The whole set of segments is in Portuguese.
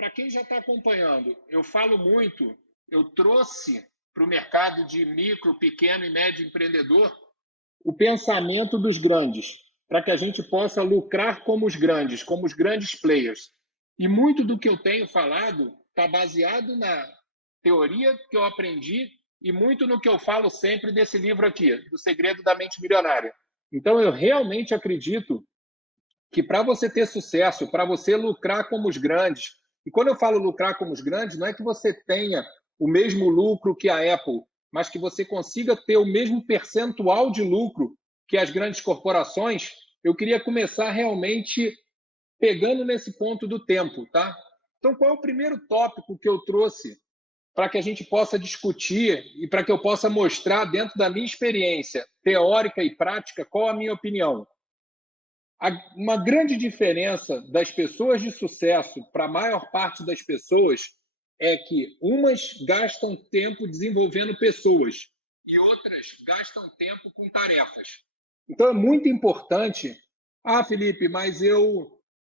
para quem já está acompanhando, eu falo muito, eu trouxe para o mercado de micro, pequeno e médio empreendedor o pensamento dos grandes, para que a gente possa lucrar como os grandes players. E muito do que eu tenho falado está baseado na teoria que eu aprendi e muito no que eu falo sempre desse livro aqui, do Segredo da Mente Milionária. Então, eu realmente acredito que para você ter sucesso, para você lucrar como os grandes, e quando eu falo lucrar como os grandes, não é que você tenha o mesmo lucro que a Apple, mas que você consiga ter o mesmo percentual de lucro que as grandes corporações. Eu queria começar realmente pegando nesse ponto do tempo, tá? Então, qual é o primeiro tópico que eu trouxe para que a gente possa discutir e para que eu possa mostrar, dentro da minha experiência teórica e prática, qual a minha opinião? Uma grande diferença das pessoas de sucesso para a maior parte das pessoas é que umas gastam tempo desenvolvendo pessoas e outras gastam tempo com tarefas. Então é muito importante. Ah, Felipe, mas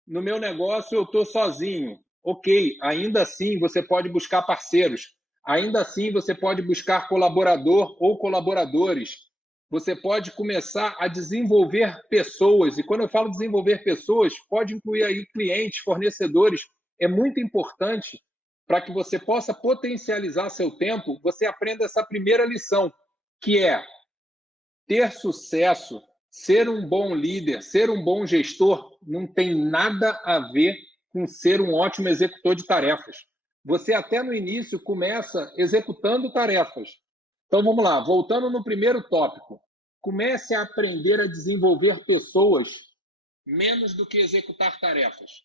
no meu negócio eu estou sozinho. Ok, ainda assim você pode buscar parceiros, ainda assim você pode buscar colaborador ou colaboradores, você pode começar a desenvolver pessoas. E quando eu falo desenvolver pessoas, pode incluir aí clientes, fornecedores. É muito importante para que você possa potencializar seu tempo, você aprenda essa primeira lição, que é ter sucesso, ser um bom líder, ser um bom gestor, não tem nada a ver com ser um ótimo executor de tarefas. Você até no início começa executando tarefas. Então vamos lá, voltando no primeiro tópico. Comece a aprender a desenvolver pessoas menos do que executar tarefas.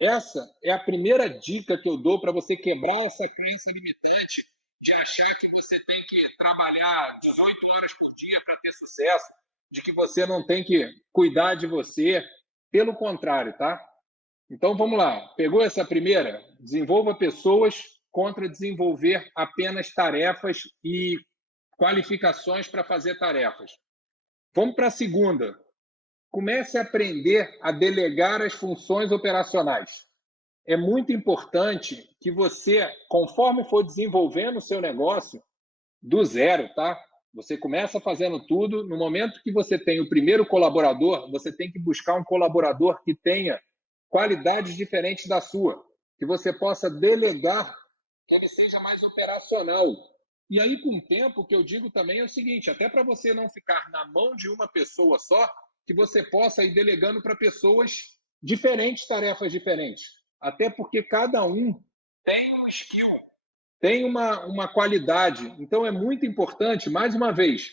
Essa é a primeira dica que eu dou para você quebrar essa crença limitante de achar que você tem que trabalhar 18 horas por dia para ter sucesso, de que você não tem que cuidar de você. Pelo contrário, tá? Então vamos lá. Pegou essa primeira? Desenvolva pessoas contra desenvolver apenas tarefas e qualificações para fazer tarefas. Vamos para a segunda. Comece a aprender a delegar as funções operacionais. É muito importante que você, conforme for desenvolvendo o seu negócio, do zero, tá? Você começa fazendo tudo. No momento que você tem o primeiro colaborador, você tem que buscar um colaborador que tenha qualidades diferentes da sua, que você possa delegar, que ele seja mais operacional. E aí, com o tempo, o que eu digo também é o seguinte: até para você não ficar na mão de uma pessoa só, que você possa ir delegando para pessoas diferentes, tarefas diferentes. Até porque cada um tem um skill, tem uma qualidade. Então, é muito importante, mais uma vez,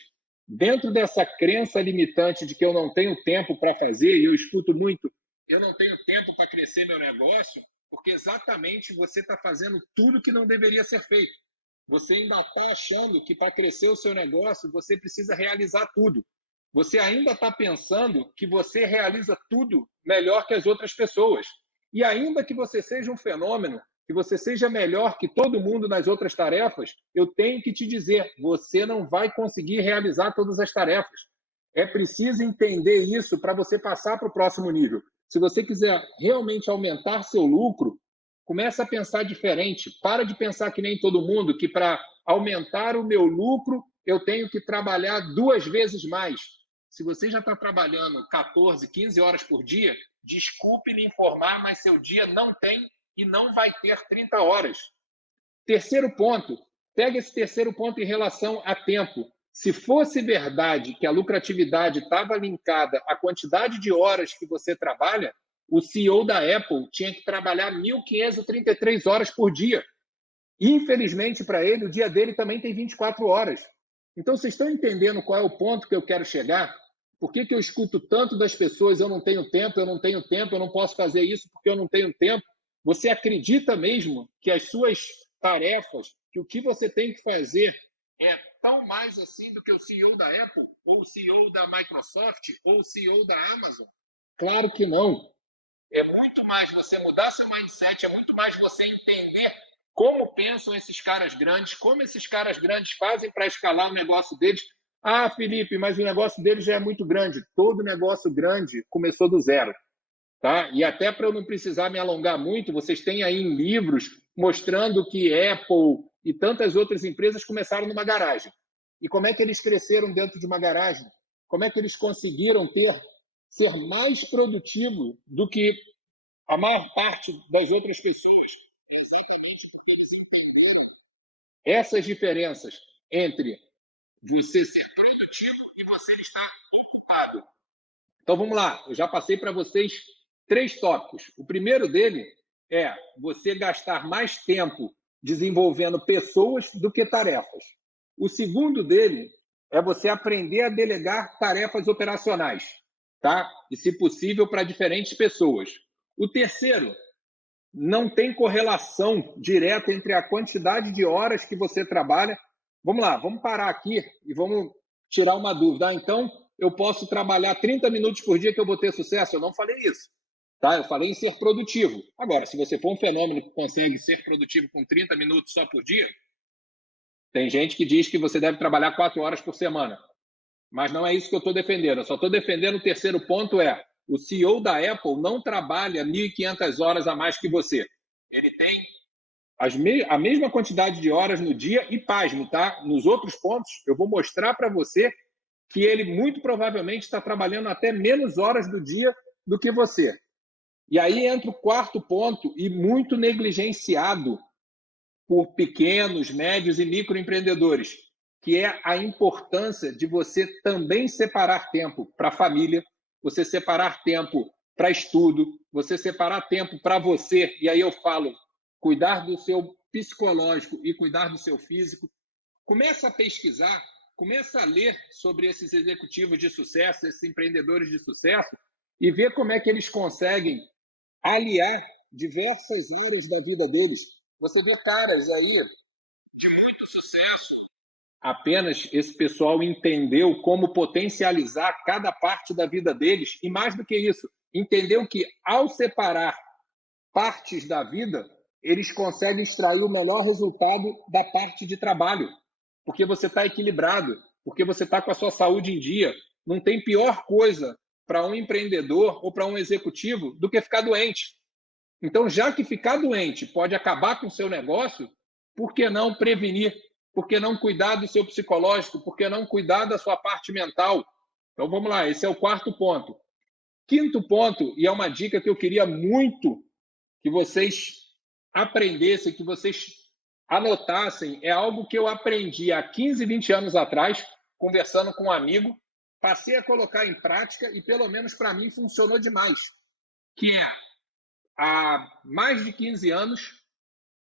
dentro dessa crença limitante de que eu não tenho tempo para fazer, e eu escuto muito, eu não tenho tempo para crescer meu negócio, porque exatamente você está fazendo tudo que não deveria ser feito. Você ainda está achando que para crescer o seu negócio você precisa realizar tudo. Você ainda está pensando que você realiza tudo melhor que as outras pessoas. E ainda que você seja um fenômeno, que você seja melhor que todo mundo nas outras tarefas, eu tenho que te dizer, você não vai conseguir realizar todas as tarefas. É preciso entender isso para você passar para o próximo nível. Se você quiser realmente aumentar seu lucro, comece a pensar diferente. Para de pensar que nem todo mundo, que para aumentar o meu lucro, eu tenho que trabalhar 2 vezes mais. Se você já está trabalhando 14, 15 horas por dia, desculpe lhe informar, mas seu dia não tem e não vai ter 30 horas. Terceiro ponto, pega esse terceiro ponto em relação a tempo. Se fosse verdade que a lucratividade estava linkada à quantidade de horas que você trabalha, o CEO da Apple tinha que trabalhar 1.533 horas por dia. Infelizmente, para ele, o dia dele também tem 24 horas. Então, vocês estão entendendo qual é o ponto que eu quero chegar? Por que eu escuto tanto das pessoas, eu não tenho tempo, eu não tenho tempo, eu não posso fazer isso porque eu não tenho tempo? Você acredita mesmo que as suas tarefas, que o que você tem que fazer é tão mais assim do que o CEO da Apple, ou o CEO da Microsoft, ou o CEO da Amazon? Claro que não. É muito mais você mudar seu mindset, é muito mais você entender como pensam esses caras grandes, como esses caras grandes fazem para escalar o negócio deles. Ah, Felipe, mas o negócio deles já é muito grande. Todo negócio grande começou do zero. tá? E até para eu não precisar me alongar muito, vocês têm aí em livros mostrando que Apple e tantas outras empresas começaram numa garagem. E como é que eles cresceram dentro de uma garagem? Como é que eles conseguiram ser mais produtivo do que a maior parte das outras pessoas? É exatamente porque eles entenderam essas diferenças entre você ser produtivo e você estar ocupado. Então vamos lá, eu já passei para vocês 3 tópicos. O primeiro dele é você gastar mais tempo desenvolvendo pessoas do que tarefas. O segundo dele é você aprender a delegar tarefas operacionais, tá? E, se possível, para diferentes pessoas. O terceiro, não tem correlação direta entre a quantidade de horas que você trabalha. Vamos lá, vamos parar aqui e vamos tirar uma dúvida. Então, eu posso trabalhar 30 minutos por dia que eu vou ter sucesso? Eu não falei isso. Tá? Eu falei em ser produtivo. Agora, se você for um fenômeno que consegue ser produtivo com 30 minutos só por dia, tem gente que diz que você deve trabalhar 4 horas por semana. Mas não é isso que eu estou defendendo. Eu só estou defendendo o terceiro ponto o CEO da Apple não trabalha 1.500 horas a mais que você. Ele tem a mesma quantidade de horas no dia e, pasme, tá? Nos outros pontos, eu vou mostrar para você que ele muito provavelmente está trabalhando até menos horas do dia do que você. E aí entra o quarto ponto, e muito negligenciado por pequenos, médios e microempreendedores, que é a importância de você também separar tempo para a família, você separar tempo para estudo, você separar tempo para você, e aí eu falo, cuidar do seu psicológico e cuidar do seu físico. Começa a pesquisar, começa a ler sobre esses executivos de sucesso, esses empreendedores de sucesso, e ver como é que eles conseguem aliar diversas áreas da vida deles. Você vê caras aí de muito sucesso. Apenas esse pessoal entendeu como potencializar cada parte da vida deles e, mais do que isso, entendeu que ao separar partes da vida, eles conseguem extrair o melhor resultado da parte de trabalho, porque você está equilibrado, porque você está com a sua saúde em dia. Não tem pior coisa para um empreendedor ou para um executivo do que ficar doente. Então, já que ficar doente pode acabar com o seu negócio, por que não prevenir? Por que não cuidar do seu psicológico? Por que não cuidar da sua parte mental? Então, vamos lá, esse é o quarto ponto. Quinto ponto, e é uma dica que eu queria muito que vocês aprendessem, que vocês anotassem, é algo que eu aprendi há 15, 20 anos atrás, conversando com um amigo, passei a colocar em prática e, pelo menos para mim, funcionou demais, que é há mais de 15 anos,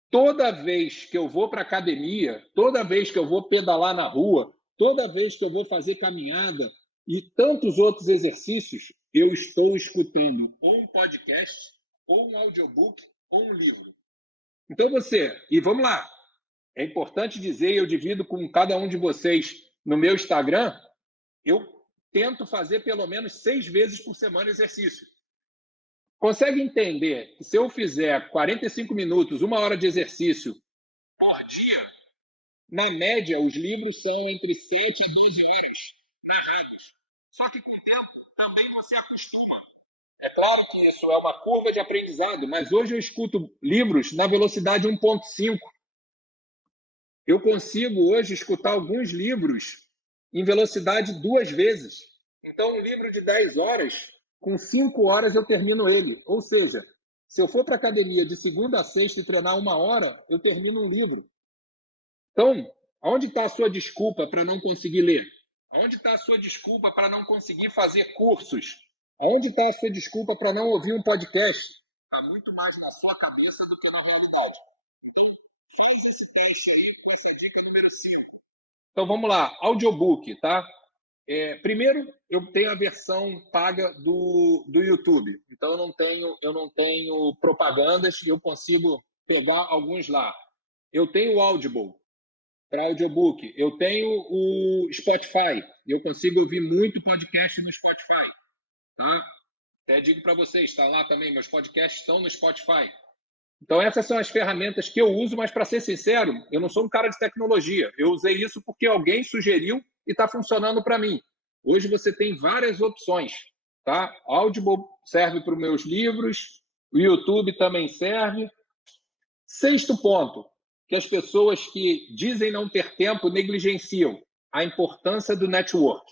toda vez que eu vou para a academia, toda vez que eu vou pedalar na rua, toda vez que eu vou fazer caminhada e tantos outros exercícios, eu estou escutando ou um podcast, ou um audiobook, ou um livro. Então e vamos lá, é importante dizer, eu divido com cada um de vocês no meu Instagram, eu tento fazer pelo menos 6 vezes por semana exercício. Consegue entender que se eu fizer 45 minutos, 1 hora de exercício por dia, na média, os livros são entre 7 e 12 horas narrados. Só que com o tempo também você acostuma. É claro que isso é uma curva de aprendizado, mas hoje eu escuto livros na velocidade 1.5. Eu consigo hoje escutar alguns livros em velocidade 2 vezes. Então, um livro de 10 horas, com 5 horas eu termino ele. Ou seja, se eu for para a academia de segunda a sexta e treinar 1 hora, eu termino um livro. Então, onde está a sua desculpa para não conseguir ler? Onde está a sua desculpa para não conseguir fazer cursos? Onde está a sua desculpa para não ouvir um podcast? Está muito mais na sua cabeça do que na realidade. Então vamos lá, audiobook, tá? Primeiro, eu tenho a versão paga do YouTube. Então eu não tenho propagandas e eu consigo pegar alguns lá. Eu tenho o Audible para audiobook. Eu tenho o Spotify. Eu consigo ouvir muito podcast no Spotify. Tá? Até digo para vocês, está lá também, meus podcasts estão no Spotify. Então, essas são as ferramentas que eu uso, mas, para ser sincero, eu não sou um cara de tecnologia. Eu usei isso porque alguém sugeriu e está funcionando para mim. Hoje você tem várias opções, tá? Audible, serve para os meus livros, o YouTube também serve. Sexto ponto, que as pessoas que dizem não ter tempo negligenciam a importância do network.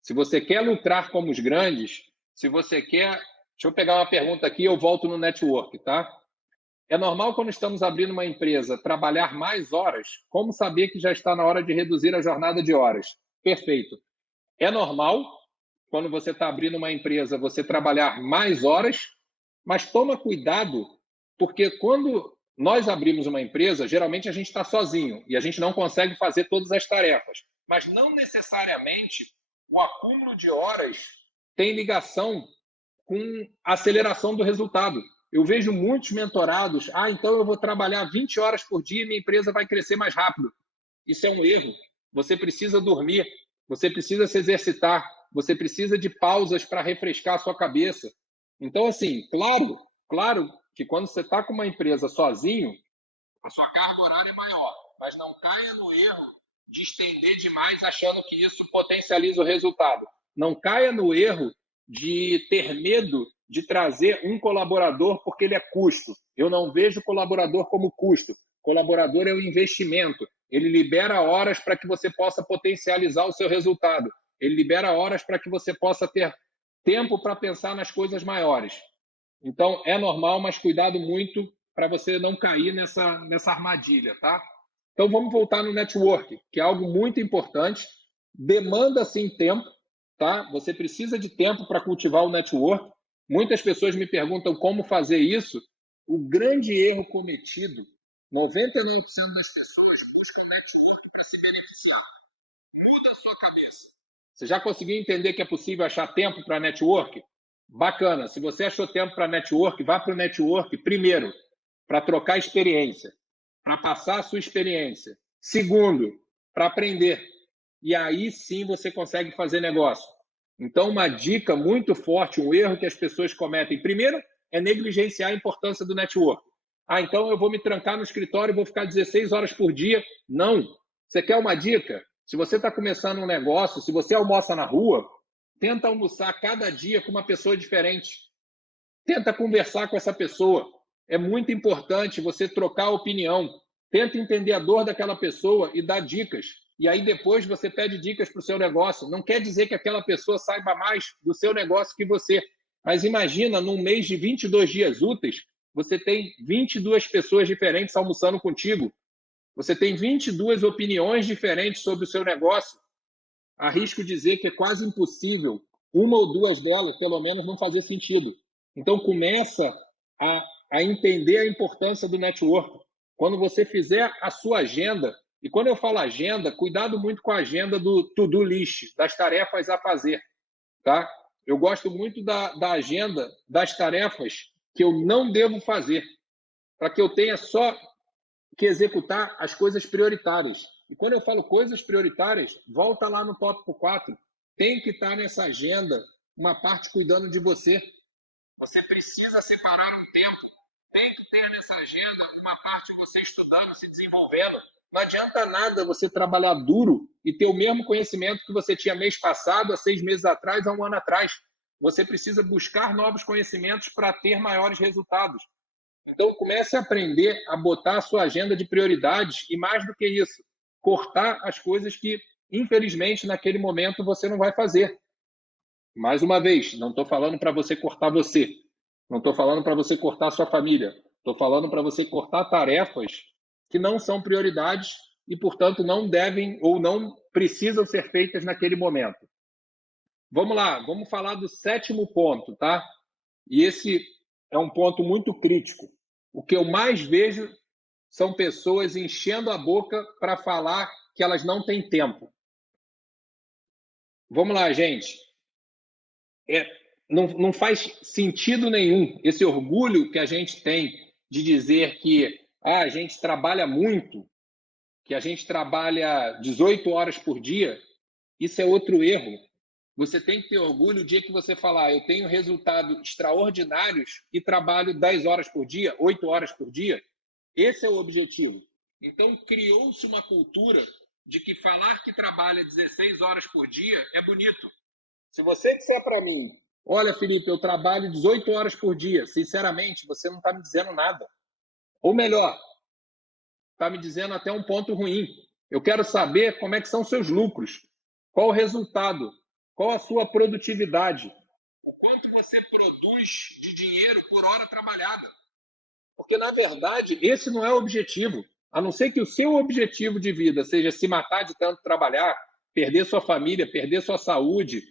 Se você quer lucrar como os grandes, se você quer... Deixa eu pegar uma pergunta aqui, eu volto no network, tá? É normal, quando estamos abrindo uma empresa, trabalhar mais horas? Como saber que já está na hora de reduzir a jornada de horas? Perfeito. É normal, quando você está abrindo uma empresa, você trabalhar mais horas, mas toma cuidado, porque quando nós abrimos uma empresa, geralmente a gente está sozinho e a gente não consegue fazer todas as tarefas. Mas não necessariamente o acúmulo de horas tem ligação com a aceleração do resultado. Eu vejo muitos mentorados, então eu vou trabalhar 20 horas por dia e minha empresa vai crescer mais rápido. Isso é um erro. Você precisa dormir, você precisa se exercitar, você precisa de pausas para refrescar a sua cabeça. Então, assim, claro que quando você está com uma empresa sozinho, a sua carga horária é maior, mas não caia no erro de estender demais achando que isso potencializa o resultado. Não caia no erro de ter medo de trazer um colaborador porque ele é custo. Eu não vejo colaborador como custo. Colaborador é um investimento. Ele libera horas para que você possa potencializar o seu resultado. Ele libera horas para que você possa ter tempo para pensar nas coisas maiores. Então, é normal, mas cuidado muito para você não cair nessa armadilha, tá? Então, vamos voltar no network, que é algo muito importante. Demanda, sim, tempo, tá? Você precisa de tempo para cultivar o network. Muitas pessoas me perguntam como fazer isso. O grande erro cometido, 99% das pessoas buscam network para se beneficiar. Muda a sua cabeça. Você já conseguiu entender que é possível achar tempo para network? Bacana. Se você achou tempo para network, vá para o network primeiro, para trocar experiência, para passar a sua experiência. Segundo, para aprender. E aí sim você consegue fazer negócio. Então, uma dica muito forte, um erro que as pessoas cometem, primeiro, é negligenciar a importância do network. Então eu vou me trancar no escritório e vou ficar 16 horas por dia. Não. Você quer uma dica? Se você está começando um negócio, se você almoça na rua, tenta almoçar cada dia com uma pessoa diferente. Tenta conversar com essa pessoa. É muito importante você trocar opinião. Tenta entender a dor daquela pessoa e dar dicas. E aí depois você pede dicas para o seu negócio. Não quer dizer que aquela pessoa saiba mais do seu negócio que você. Mas imagina, num mês de 22 dias úteis, você tem 22 pessoas diferentes almoçando contigo. Você tem 22 opiniões diferentes sobre o seu negócio. Arrisco dizer que é quase impossível uma ou duas delas, pelo menos, não fazer sentido. Então, começa a entender a importância do network. Quando você fizer a sua agenda, e quando eu falo agenda, cuidado muito com a agenda do to-do list, das tarefas a fazer. Tá? Eu gosto muito da agenda das tarefas que eu não devo fazer, para que eu tenha só que executar as coisas prioritárias. E quando eu falo coisas prioritárias, volta lá no tópico 4. Tem que estar nessa agenda uma parte cuidando de você. Você precisa separar um tempo. Tem que ter nessa agenda uma parte de você estudando, se desenvolvendo. Não adianta nada você trabalhar duro e ter o mesmo conhecimento que você tinha mês passado, há 6 meses atrás, há um ano atrás. Você precisa buscar novos conhecimentos para ter maiores resultados. Então, comece a aprender a botar a sua agenda de prioridades e, mais do que isso, cortar as coisas que, infelizmente, naquele momento você não vai fazer. Mais uma vez, não estou falando para você cortar você. Não estou falando para você cortar a sua família. Estou falando para você cortar tarefas que não são prioridades e, portanto, não devem ou não precisam ser feitas naquele momento. Vamos lá, vamos falar do sétimo ponto, tá? E esse é um ponto muito crítico. O que eu mais vejo são pessoas enchendo a boca para falar que elas não têm tempo. Vamos lá, gente. Não faz sentido nenhum esse orgulho que a gente tem de dizer que a gente trabalha muito, que a gente trabalha 18 horas por dia. Isso é outro erro. Você tem que ter orgulho o dia que você falar, eu tenho resultados extraordinários e trabalho 10 horas por dia, 8 horas por dia. Esse é o objetivo. Então, criou-se uma cultura de que falar que trabalha 16 horas por dia é bonito. Se você disser para mim, Olha, Felipe, eu trabalho 18 horas por dia. Sinceramente, você não está me dizendo nada. Ou melhor, está me dizendo até um ponto ruim. Eu quero saber como é que são seus lucros, qual o resultado, qual a sua produtividade, quanto você produz de dinheiro por hora trabalhada. Porque, na verdade, esse não é o objetivo. A não ser que o seu objetivo de vida seja se matar de tanto trabalhar, perder sua família, perder sua saúde,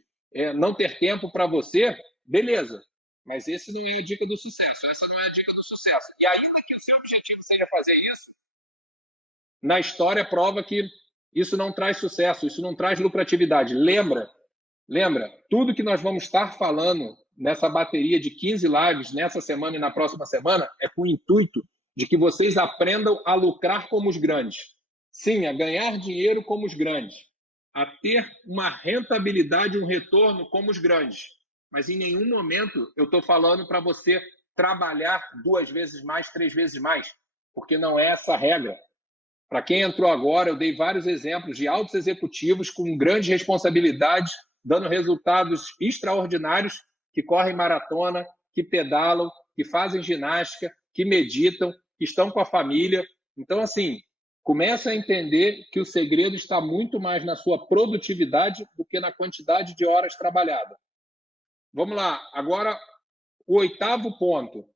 não ter tempo para você, beleza. Mas esse não é a dica do sucesso. Essa não é a dica do sucesso. E ainda que o seu objetivo seja fazer isso, na história prova que isso não traz sucesso, isso não traz lucratividade. Lembra, tudo que nós vamos estar falando nessa bateria de 15 lives nessa semana e na próxima semana é com o intuito de que vocês aprendam a lucrar como os grandes. Sim, a ganhar dinheiro como os grandes, a ter uma rentabilidade, um retorno como os grandes. Mas em nenhum momento eu estou falando para você trabalhar 2 vezes mais, 3 vezes mais, porque não é essa a regra. Para quem entrou agora, eu dei vários exemplos de altos executivos com grandes responsabilidades, dando resultados extraordinários, que correm maratona, que pedalam, que fazem ginástica, que meditam, que estão com a família. Então, assim, começa a entender que o segredo está muito mais na sua produtividade do que na quantidade de horas trabalhadas. Vamos lá, agora o 8º ponto,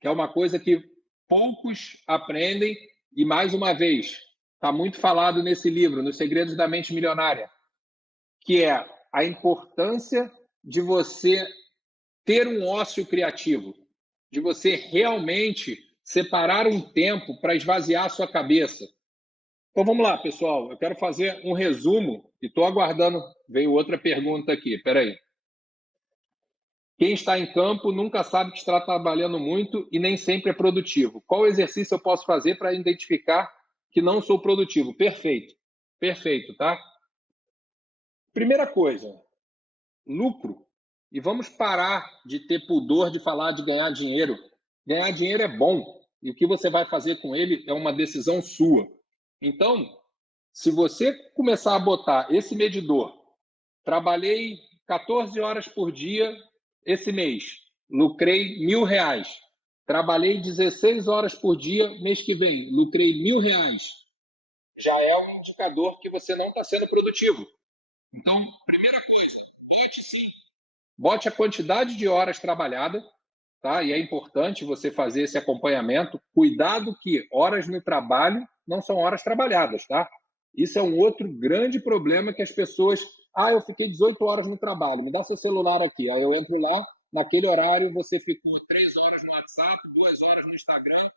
que é uma coisa que poucos aprendem e, mais uma vez, está muito falado nesse livro, Nos Segredos da Mente Milionária, que é a importância de você ter um ócio criativo, de você realmente separar um tempo para esvaziar a sua cabeça. Então vamos lá, pessoal, eu quero fazer um resumo e estou aguardando, veio outra pergunta aqui, peraí. Quem está em campo nunca sabe que está trabalhando muito e nem sempre é produtivo. Qual exercício eu posso fazer para identificar que não sou produtivo? Perfeito. Perfeito, tá? Primeira coisa, lucro. E vamos parar de ter pudor de falar de ganhar dinheiro. Ganhar dinheiro é bom. E o que você vai fazer com ele é uma decisão sua. Então, se você começar a botar esse medidor, trabalhei 14 horas por dia esse mês, lucrei R$ 1.000. Trabalhei 16 horas por dia mês que vem, lucrei R$ 1.000. Já é um indicador que você não está sendo produtivo. Então, primeira coisa, bote a quantidade de horas trabalhadas, tá? E é importante você fazer esse acompanhamento. Cuidado que horas no trabalho não são horas trabalhadas, tá? Isso é um outro grande problema que as pessoas... eu fiquei 18 horas no trabalho, me dá seu celular aqui. Aí eu entro lá, naquele horário você ficou 3 horas no WhatsApp, 2 horas no Instagram.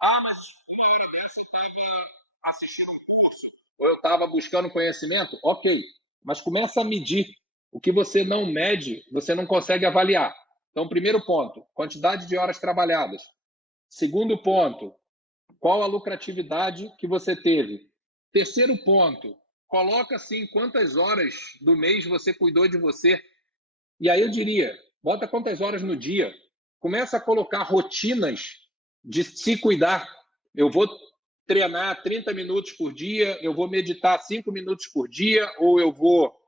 Mas uma hora dessa eu estava assistindo um curso, ou eu estava buscando conhecimento. Ok, mas começa a medir. O que você não mede, você não consegue avaliar. Então, primeiro ponto, quantidade de horas trabalhadas. Segundo ponto, qual a lucratividade que você teve? Terceiro ponto, coloca assim quantas horas do mês você cuidou de você. E aí eu diria, bota quantas horas no dia. Começa a colocar rotinas de se cuidar. Eu vou treinar 30 minutos por dia, eu vou meditar 5 minutos por dia, ou eu vou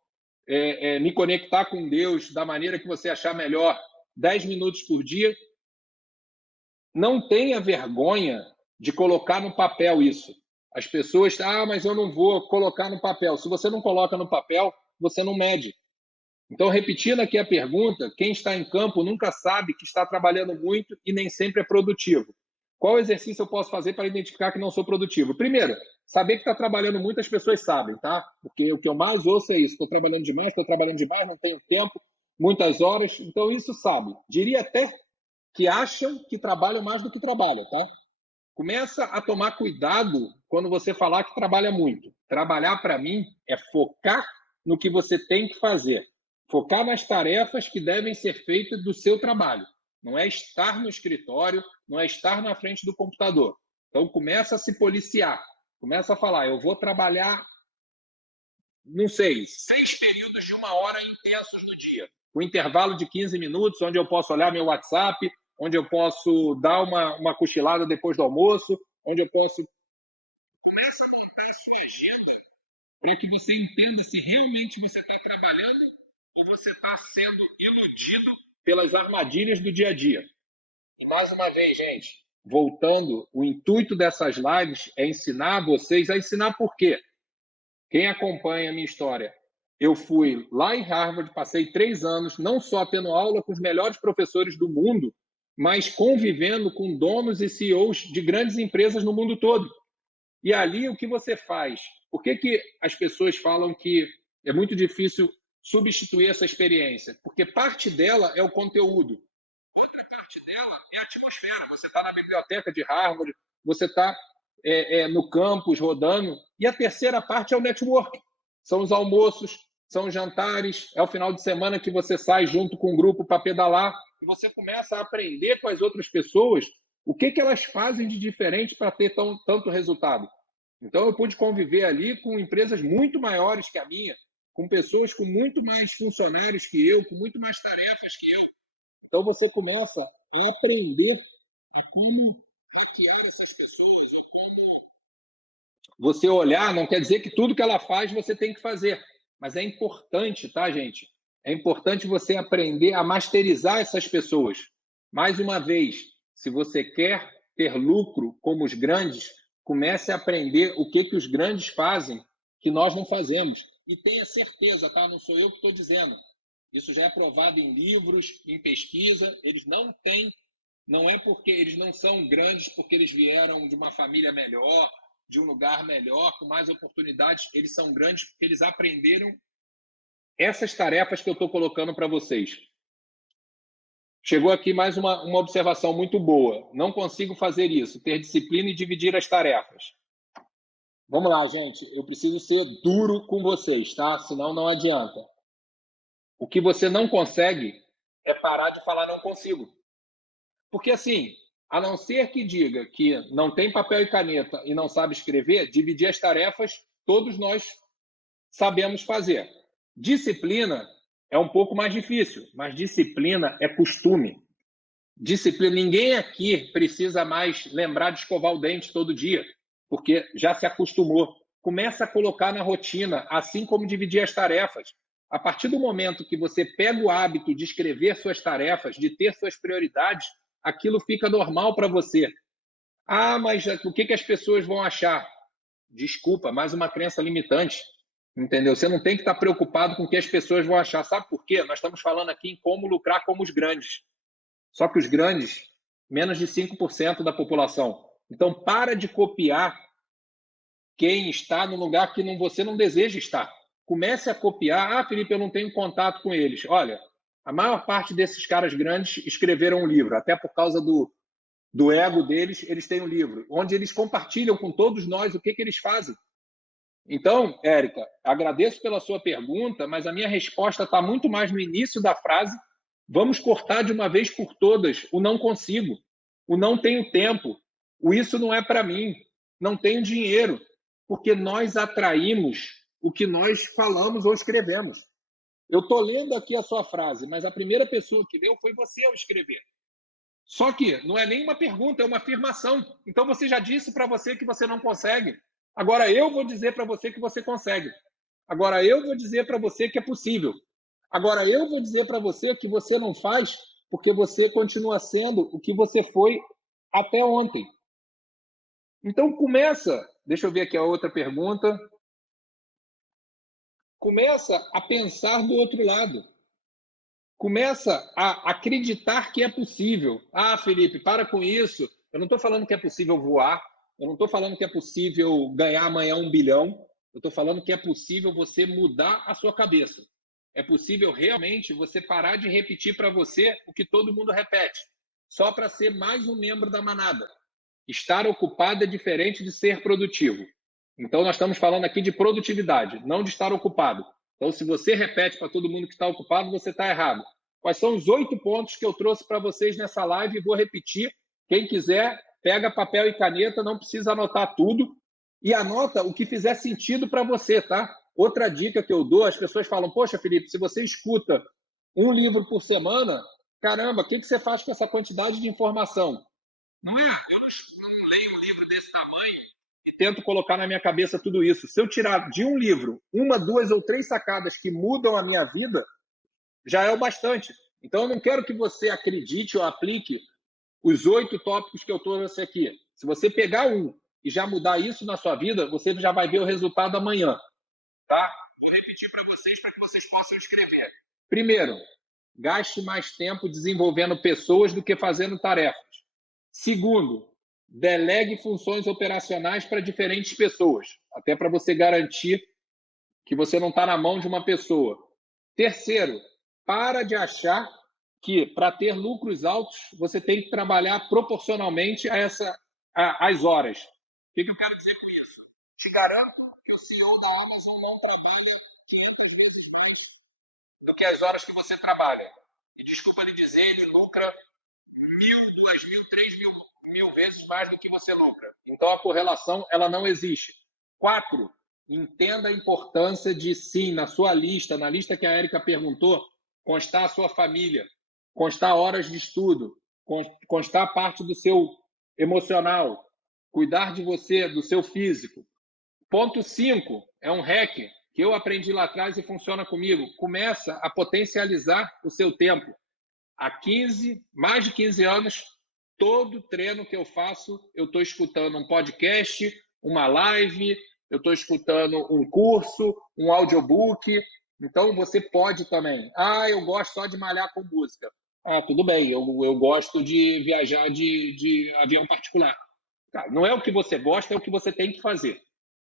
me conectar com Deus da maneira que você achar melhor 10 minutos por dia. Não tenha vergonha de colocar no papel isso. As pessoas, mas eu não vou colocar no papel. Se você não coloca no papel, você não mede. Então, repetindo aqui a pergunta, quem está em campo nunca sabe que está trabalhando muito e nem sempre é produtivo. Qual exercício eu posso fazer para identificar que não sou produtivo? Primeiro, saber que está trabalhando muito, as pessoas sabem, tá? Porque o que eu mais ouço é isso: estou trabalhando demais, não tenho tempo, muitas horas. Então, isso sabe. Diria até que acham que trabalham mais do que trabalham, tá? Começa a tomar cuidado quando você falar que trabalha muito. Trabalhar, para mim, é focar no que você tem que fazer. Focar nas tarefas que devem ser feitas do seu trabalho. Não é estar no escritório, não é estar na frente do computador. Então, começa a se policiar. Começa a falar, eu vou trabalhar, não sei, 6 períodos de 1 hora intensos no dia. Com intervalo de 15 minutos, onde eu posso olhar meu WhatsApp, onde eu posso dar uma cochilada depois do almoço, onde eu posso... Começa a montar a sua agenda para que você entenda se realmente você está trabalhando ou você está sendo iludido pelas armadilhas do dia a dia? E mais uma vez, gente, voltando, o intuito dessas lives é ensinar vocês a ensinar por quê. Quem acompanha a minha história, eu fui lá em Harvard, passei 3 anos, não só tendo aula com os melhores professores do mundo, mas convivendo com donos e CEOs de grandes empresas no mundo todo. E ali o que você faz? Por que as pessoas falam que é muito difícil substituir essa experiência? Porque parte dela é o conteúdo, parte dela é a atmosfera. Você está na biblioteca de Harvard, você está no campus rodando. E a terceira parte é o network. São os almoços, são os jantares, é o final de semana que você sai junto com um grupo para pedalar e você começa a aprender com as outras pessoas o que elas fazem de diferente para ter tanto resultado. Então, eu pude conviver ali com empresas muito maiores que a minha, com pessoas com muito mais funcionários que eu, com muito mais tarefas que eu. Então você começa a aprender a como hackear essas pessoas, ou como você olhar, não quer dizer que tudo que ela faz você tem que fazer, mas é importante, tá, gente? É importante você aprender a masterizar essas pessoas. Mais uma vez, se você quer ter lucro como os grandes, comece a aprender o que os grandes fazem que nós não fazemos. E tenha certeza, tá? Não sou eu que estou dizendo. Isso já é provado em livros, em pesquisa. Eles não têm, não é porque eles não são grandes, porque eles vieram de uma família melhor, de um lugar melhor, com mais oportunidades. Eles são grandes porque eles aprenderam essas tarefas que eu estou colocando para vocês. Chegou aqui mais uma observação muito boa. Não consigo fazer isso, ter disciplina e dividir as tarefas. Vamos lá, gente. Eu preciso ser duro com vocês, tá? Senão não adianta. O que você não consegue é parar de falar não consigo. Porque assim, a não ser que diga que não tem papel e caneta e não sabe escrever, dividir as tarefas, todos nós sabemos fazer. Disciplina é um pouco mais difícil, mas disciplina é costume. Disciplina, ninguém aqui precisa mais lembrar de escovar o dente todo dia, porque já se acostumou. Começa a colocar na rotina, assim como dividir as tarefas. A partir do momento que você pega o hábito de escrever suas tarefas, de ter suas prioridades, aquilo fica normal para você. Ah, mas o que as pessoas vão achar? Desculpa, mais uma crença limitante. Entendeu? Você não tem que estar preocupado com o que as pessoas vão achar. Sabe por quê? Nós estamos falando aqui em como lucrar como os grandes. Só que os grandes, menos de 5% da população. Então, para de copiar quem está no lugar que você não deseja estar. Comece a copiar. Ah, Felipe, eu não tenho contato com eles. Olha, a maior parte desses caras grandes escreveram um livro, até por causa do ego deles, eles têm um livro, onde eles compartilham com todos nós o que eles fazem. Então, Érica, agradeço pela sua pergunta, mas a minha resposta está muito mais no início da frase. Vamos cortar de uma vez por todas o não consigo, o não tenho tempo, o isso não é para mim, não tenho dinheiro, porque nós atraímos o que nós falamos ou escrevemos. Eu estou lendo aqui a sua frase, mas a primeira pessoa que leu foi você ao escrever. Só que não é nem uma pergunta, é uma afirmação. Então você já disse para você que você não consegue. Agora eu vou dizer para você que você consegue. Agora eu vou dizer para você que é possível. Agora eu vou dizer para você que você não faz porque você continua sendo o que você foi até ontem. Então começa, deixa eu ver aqui a outra pergunta. Começa a pensar do outro lado. Começa a acreditar que é possível. Ah, Felipe, para com isso. Eu não estou falando que é possível voar. Eu não estou falando que é possível ganhar amanhã 1 bilhão. Eu estou falando que é possível você mudar a sua cabeça. É possível realmente você parar de repetir para você o que todo mundo repete, só para ser mais um membro da manada. Estar ocupado é diferente de ser produtivo. Então, nós estamos falando aqui de produtividade, não de estar ocupado. Então, se você repete para todo mundo que está ocupado, você está errado. Quais são os 8 pontos que eu trouxe para vocês nessa live e vou repetir. Quem quiser, pega papel e caneta, não precisa anotar tudo. E anota o que fizer sentido para você, tá? Outra dica que eu dou, as pessoas falam, poxa, Felipe, se você escuta um livro por semana, caramba, o que você faz com essa quantidade de informação? Não é? Eu não leio um livro desse tamanho e tento colocar na minha cabeça tudo isso. Se eu tirar de um livro 1, 2 ou 3 sacadas que mudam a minha vida, já é o bastante. Então, eu não quero que você acredite ou aplique os 8 tópicos que eu trouxe aqui. Se você pegar um e já mudar isso na sua vida, você já vai ver o resultado amanhã. Tá? Vou repetir para que vocês possam escrever. Primeiro, gaste mais tempo desenvolvendo pessoas do que fazendo tarefas. Segundo, delegue funções operacionais para diferentes pessoas, até para você garantir que você não está na mão de uma pessoa. Terceiro, para de achar que para ter lucros altos você tem que trabalhar proporcionalmente às horas. O que eu quero dizer com isso? Te garanto que o CEO da Amazon não trabalha 500 vezes mais do que as horas que você trabalha. E desculpa lhe dizer, ele lucra 1.000, 2.000, 3.000 vezes mais do que você lucra. Então a correlação ela não existe. 4, entenda a importância de sim, na sua lista, na lista que a Érica perguntou, constar a sua família, constar horas de estudo, constar parte do seu emocional, cuidar de você, do seu físico. Ponto 5 é um hack que eu aprendi lá atrás e funciona comigo. Começa a potencializar o seu tempo. Há mais de 15 anos, todo treino que eu faço, eu estou escutando um podcast, uma live, eu estou escutando um curso, um audiobook. Então, você pode também. Ah, eu gosto só de malhar com música. Ah, tudo bem, eu gosto de viajar de avião particular. Tá, não é o que você gosta, é o que você tem que fazer.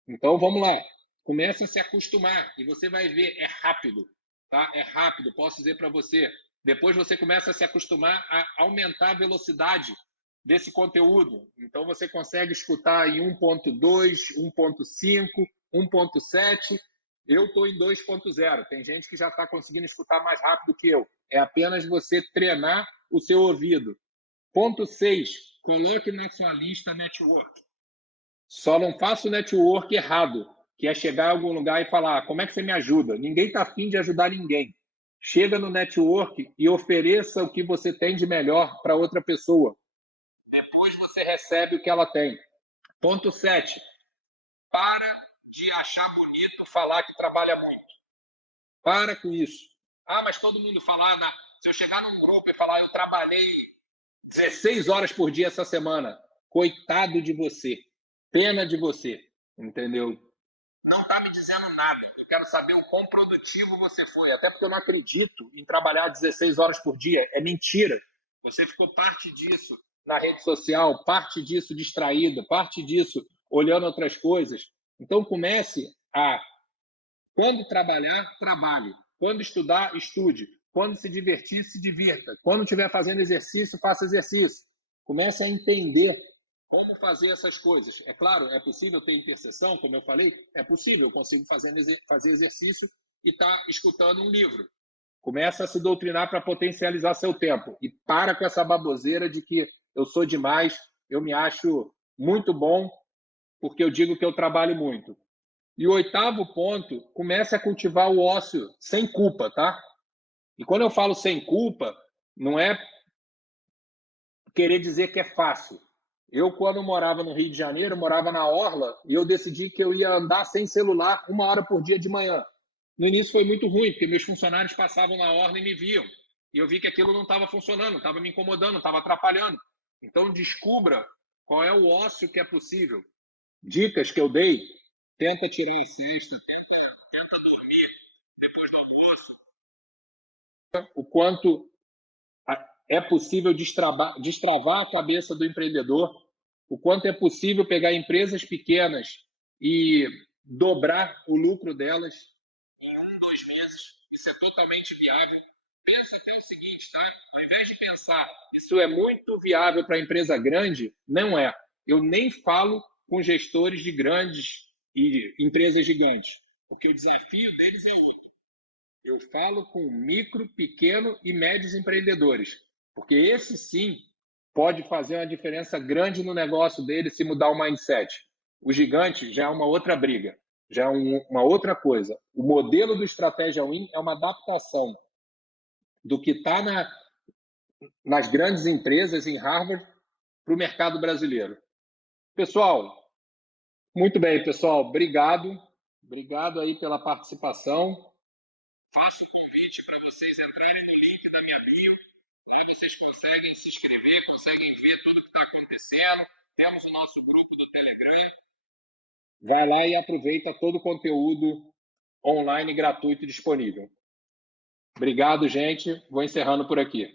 Então, vamos lá. Começa a se acostumar e você vai ver, é rápido, tá? É rápido, posso dizer para você. Depois você começa a se acostumar a aumentar a velocidade desse conteúdo. Então, você consegue escutar em 1.2, 1.5, 1.7. Eu estou em 2.0. Tem gente que já está conseguindo escutar mais rápido que eu. É apenas você treinar o seu ouvido. Ponto 6. Coloque na sua lista network. Só não faça o network errado, que é chegar a algum lugar e falar: como é que você me ajuda? Ninguém está afim de ajudar ninguém. Chega no network e ofereça o que você tem de melhor para outra pessoa. Depois você recebe o que ela tem. Ponto 7. Para de achar bonito falar que trabalha muito. Para com isso. Ah, mas todo mundo fala, se eu chegar num grupo e falar, eu trabalhei 16 horas por dia essa semana. Coitado de você. Pena de você. Entendeu? Não está me dizendo nada. Eu quero saber o quão produtivo você foi. Até porque eu não acredito em trabalhar 16 horas por dia. É mentira. Você ficou parte disso na rede social, parte disso distraída, parte disso olhando outras coisas. Então comece a, quando trabalhar, trabalhe. Quando estudar, estude. Quando se divertir, se divirta. Quando estiver fazendo exercício, faça exercício. Comece a entender como fazer essas coisas. É claro, é possível ter interseção, como eu falei? É possível, eu consigo fazer exercício e estar escutando um livro. Começa a se doutrinar para potencializar seu tempo. E para com essa baboseira de que eu sou demais, eu me acho muito bom, porque eu digo que eu trabalho muito. E o 8º ponto, comece a cultivar o ócio sem culpa, tá? E quando eu falo sem culpa, não é querer dizer que é fácil. Eu, quando morava no Rio de Janeiro, morava na Orla, e eu decidi que eu ia andar sem celular 1 hora por dia de manhã. No início foi muito ruim, porque meus funcionários passavam na Orla e me viam. E eu vi que aquilo não estava funcionando, estava me incomodando, estava atrapalhando. Então, descubra qual é o ócio que é possível. Dicas que eu dei, tenta tirar a siesta, tenta dormir depois do almoço. O quanto é possível destravar a cabeça do empreendedor, o quanto é possível pegar empresas pequenas e dobrar o lucro delas em 1, 2 meses. Isso é totalmente viável. Pensa até o seguinte, tá? Ao invés de pensar isso é muito viável para a empresa grande, não é. Eu nem falo com gestores de grandes e empresas gigantes, porque o desafio deles é outro. Eu falo com micro, pequeno e médios empreendedores, porque esse sim pode fazer uma diferença grande no negócio dele se mudar o mindset. O gigante já é uma outra briga, já é uma outra coisa. O modelo do Estratégia Win é uma adaptação do que está nas grandes empresas em Harvard para o mercado brasileiro. Pessoal, muito bem, pessoal. Obrigado. Obrigado aí pela participação. Faço um convite para vocês entrarem acontecendo. Temos o nosso grupo do Telegram. Vai lá e aproveita todo o conteúdo online gratuito disponível. Obrigado, gente. Vou encerrando por aqui.